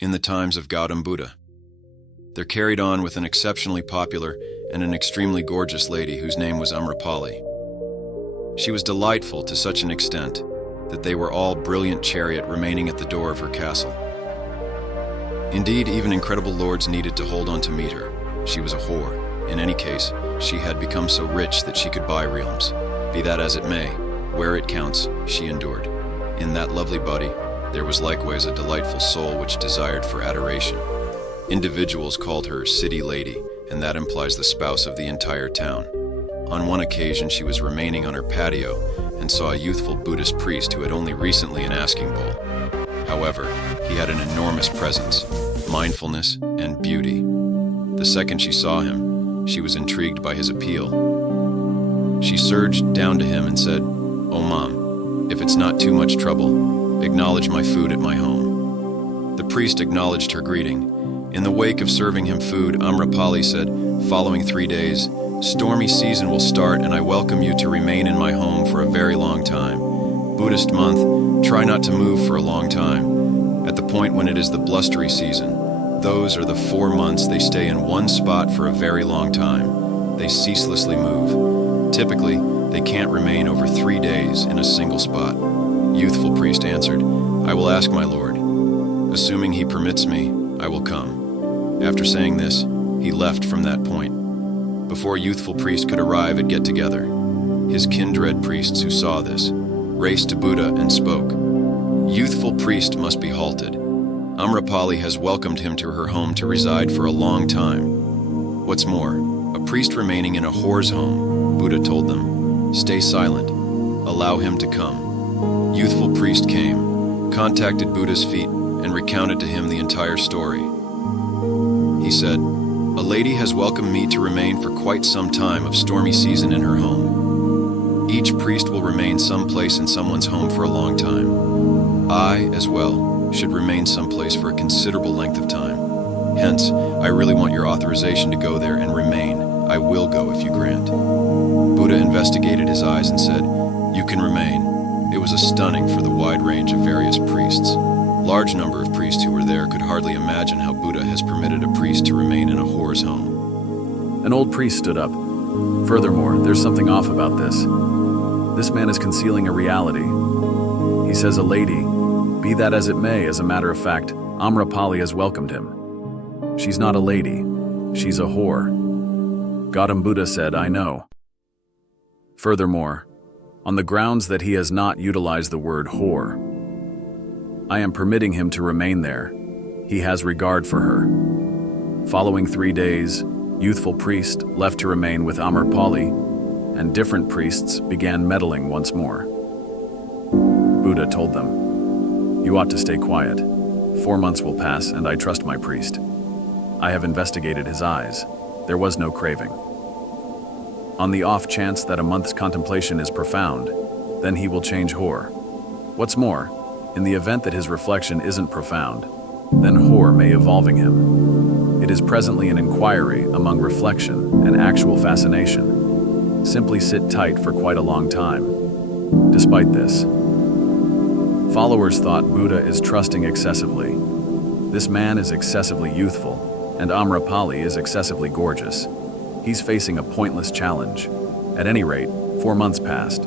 in the times of Gautam Buddha. They're carried on with an exceptionally popular and an extremely gorgeous lady whose name was Amrapali. She was delightful to such an extent that they were all brilliant chariot remaining at the door of her castle. Indeed, even incredible lords needed to hold on to meet her. She was a whore. In any case, she had become so rich that she could buy realms. Be that as it may, where it counts, she endured. In that lovely body, there was likewise a delightful soul which desired for adoration. Individuals called her City Lady, and that implies the spouse of the entire town. On one occasion, she was remaining on her patio and saw a youthful Buddhist priest who had only recently an asking bowl. However, he had an enormous presence, mindfulness, and beauty. The second she saw him, she was intrigued by his appeal. She surged down to him and said, "Oh, Mom, if it's not too much trouble, acknowledge my food at my home." The priest acknowledged her greeting. In the wake of serving him food, Amrapali said, "Following 3 days, stormy season will start, and I welcome you to remain in my home for a very long time. Buddhist month, try not to move for a long time. At the point when it is the blustery season, those are the 4 months they stay in one spot for a very long time. They ceaselessly move. Typically, they can't remain over 3 days in a single spot." Youthful priest answered, "I will ask my Lord. Assuming he permits me, I will come." After saying this, he left from that point. Before youthful priest could arrive at get-together, his kindred priests who saw this raced to Buddha and spoke. Youthful priest must be halted. Amrapali has welcomed him to her home to reside for a long time. What's more, a priest remaining in a whore's home, Buddha told them, "Stay silent, allow him to come." Youthful priest came, contacted Buddha's feet, and recounted to him the entire story. He said, "A lady has welcomed me to remain for quite some time of stormy season in her home. Each priest will remain someplace in someone's home for a long time. I, as well, should remain someplace for a considerable length of time. Hence, I really want your authorization to go there and remain. I will go if you grant." Buddha investigated his eyes and said, "You can remain." It was stunning for the wide range of various priests. Large number of priests who were there could hardly imagine how Buddha has permitted a priest to remain in a whore's home. An old priest stood up. "Furthermore, there's something off about this. This man is concealing a reality. He says a lady, be that as it may, as a matter of fact, Amrapali has welcomed him. She's not a lady, she's a whore." Gautam Buddha said, "I know. Furthermore, on the grounds that he has not utilized the word whore, I am permitting him to remain there. He has regard for her." Following 3 days, youthful priest left to remain with Amarpali, and different priests began meddling once more. Buddha told them, "You ought to stay quiet. 4 months will pass, and I trust my priest. I have investigated his eyes. There was no craving. On the off chance that a month's contemplation is profound, then he will change whore. What's more, in the event that his reflection isn't profound, then whore may evolving him. It is presently an inquiry among reflection and actual fascination. Simply sit tight for quite a long time." Despite this, followers thought Buddha is trusting excessively. This man is excessively youthful, and Amrapali is excessively gorgeous. He's facing a pointless challenge. At any rate, 4 months passed.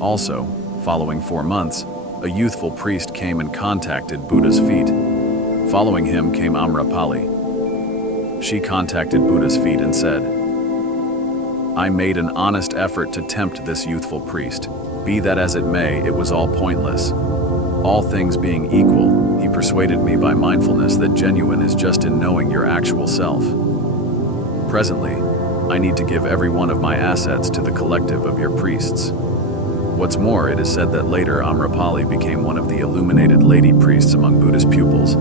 Also, following 4 months, a youthful priest came and contacted Buddha's feet. Following him came Amrapali. She contacted Buddha's feet and said, "I made an honest effort to tempt this youthful priest. Be that as it may, it was all pointless. All things being equal, he persuaded me by mindfulness that genuine is just in knowing your actual self. Presently, I need to give every one of my assets to the collective of your priests." What's more, it is said that later Amrapali became one of the illuminated lady priests among Buddhist pupils.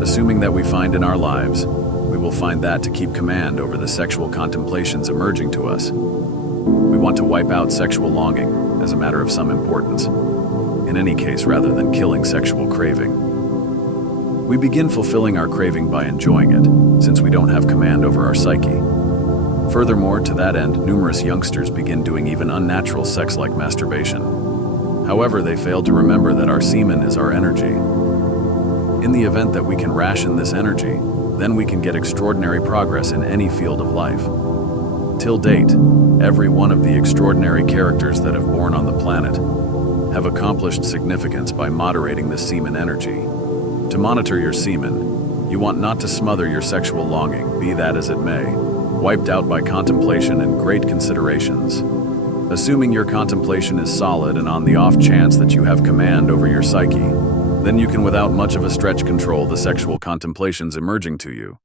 Assuming that we find in our lives, we will find that to keep command over the sexual contemplations emerging to us. We want to wipe out sexual longing as a matter of some importance, in any case rather than killing sexual craving. We begin fulfilling our craving by enjoying it, since we don't have command over our psyche. Furthermore, to that end, numerous youngsters begin doing even unnatural sex like masturbation. However, they fail to remember that our semen is our energy. In the event that we can ration this energy, then we can get extraordinary progress in any field of life. Till date, every one of the extraordinary characters that have born on the planet have accomplished significance by moderating the semen energy. To monitor your semen, you want not to smother your sexual longing, be that as it may, wiped out by contemplation and great considerations. Assuming your contemplation is solid and on the off chance that you have command over your psyche, then you can without much of a stretch control the sexual contemplations emerging to you.